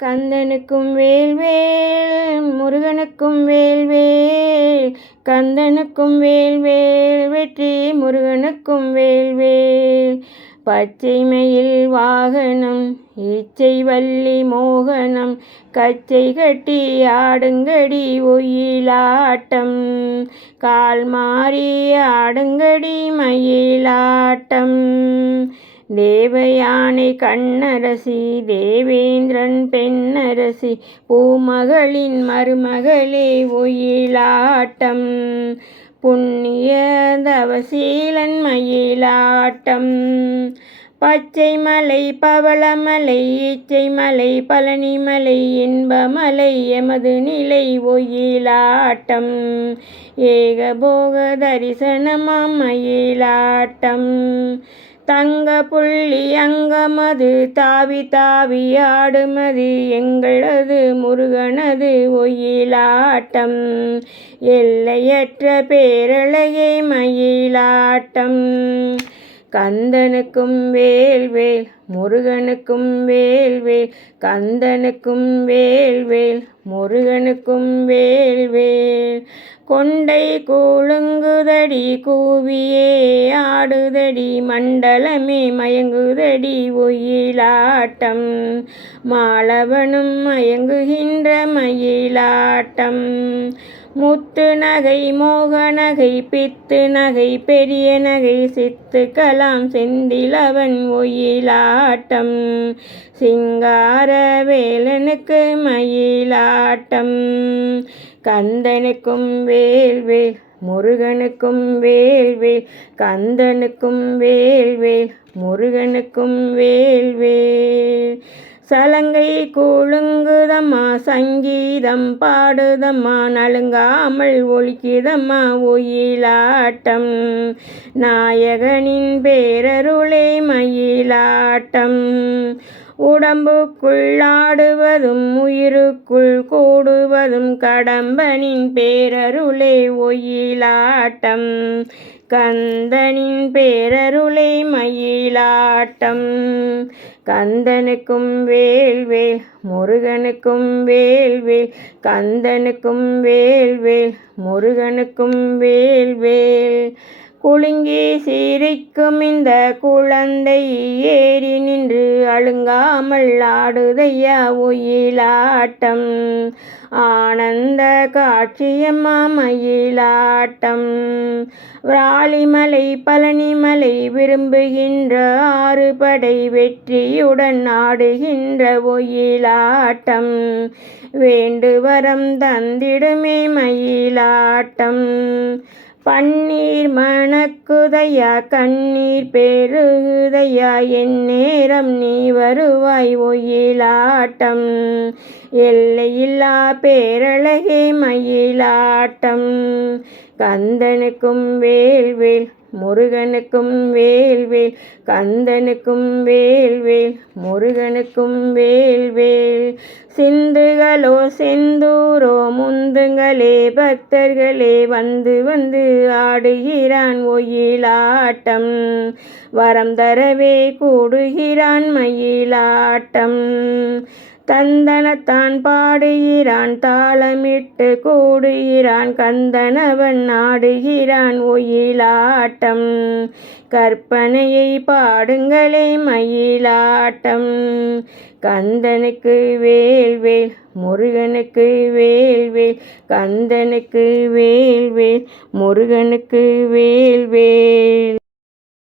கந்தனுக்கும் வேல்வேல் முருகனுக்கும் வேல்வேல், கந்தனுக்கும் வேல்வேல் வெற்றி முருகனுக்கும் வேல்வேல். பச்சை மயில் வாகனம் இச்சை வள்ளி மோகனம், கச்சை கட்டி ஆடுங்கடி ஒயிலாட்டம், கால் மாறி ஆடுங்கடி மயிலாட்டம். தேவயானை கண்ணரசி தேவேந்திரன் பெண்ணரசி, பூமகளின் மருமகளே ஒயிலாட்டம், புண்ணிய தவசீலன் மயிலாட்டம். பச்சை மலை பவளமலை இச்சை மலை பழனிமலை இன்பமலை எமது நிலை ஒயிலாட்டம், ஏகபோக தரிசனமாம் மயிலாட்டம். தங்க புள்ளி அங்கமது தாவி தாவி ஆடுமது எங்களது முருகனது ஒயிலாட்டம், எல்லையற்ற பேரழகே மயிலாட்டம். கந்தனுக்கும் வேல்வேல் முருகனுக்கும் வேல்வேல், கந்தனுக்கும் வேல்வேல் முருகனுக்கும் வேல்வேல். கொண்டை கூழுங்குதடி கூவியே ஆடுதடி மண்டலமே மயங்குதடி ஒயிலாட்டம், மாலவனும் மயங்குகின்ற மயிலாட்டம். முத்து நகை மோக நகை பித்து நகை பெரிய நகை சித்துக்கலாம் செந்திலவன் ஒயிலாட்டம், சிங்கார வேலனுக்கு மயிலாட்டம். கந்தனுக்கும் வேல்வேல் முருகனுக்கும் வேல்வேல், கந்தனுக்கும் வேல்வேல் முருகனுக்கும் வேல்வேல். சலங்கை கூழுங்குதம்மா சங்கீதம் பாடுதம்மா, நலுங்காமல் ஒலிக்குதம்மா ஒயிலாட்டம், நாயகனின் பேரருளே மயிலாட்டம். உடம்புக்குள் ஆடுவதும் உயிருக்குள் கூடுவதும் கடம்பனின் பேரருளே ஒயிலாட்டம், கந்தனின் பேரருளே மயிலாட்டம். கந்தனுக்கும் வேல்வேல் முருகனுக்கும் வேல்வேல், கந்தனுக்கும் வேல்வேல் முருகனுக்கும் வேல்வேல். குலுங்கி சிரிக்கும் இந்த குழந்தை ஏறி நின்று அழுங்காமல் ஆடுதையா ஒயிலாட்டம், ஆனந்த காட்சியம்மா மயிலாட்டம். விராலிமலை பழனிமலை விரும்புகின்ற ஆறுபடை வெற்றியுடன் ஆடுகின்ற ஒயிலாட்டம், வேண்டுவரம் தந்திடுமே மயிலாட்டம். பன்னீர் மணக்குதையா கண்ணீர் பெருகுதையா எந்நேரம் நீ வருவாய் ஒயிலாட்டம், எல்லையில்லா பேரழகே மயிலாட்டம். கந்தனுக்கும் வேல்வேல் முருகனுக்கும் வேல்வேல், கந்தனுக்கும் வேல்வேல் முருகனுக்கும் வேல்வேல். சிந்துகளோ செந்தூரோ முந்துங்களே பக்தர்களே வந்து வந்து ஆடுகிறான் ஒயிலாட்டம், வரம் தரவே கூடுகிறான் மயிலாட்டம். தந்தனத்தான் பாடுகிறான் தாளமிட்டு கூடுகிறான், கந்தனவன் ஆடுகிறான் ஒயிலாட்டம், கற்பனையை பாடுங்களே மயிலாட்டம். கந்தனுக்கு வேல்வேல் முருகனுக்கு வேல்வேல், கந்தனுக்கு வேல்வேல் முருகனுக்கு வேல்வேல்.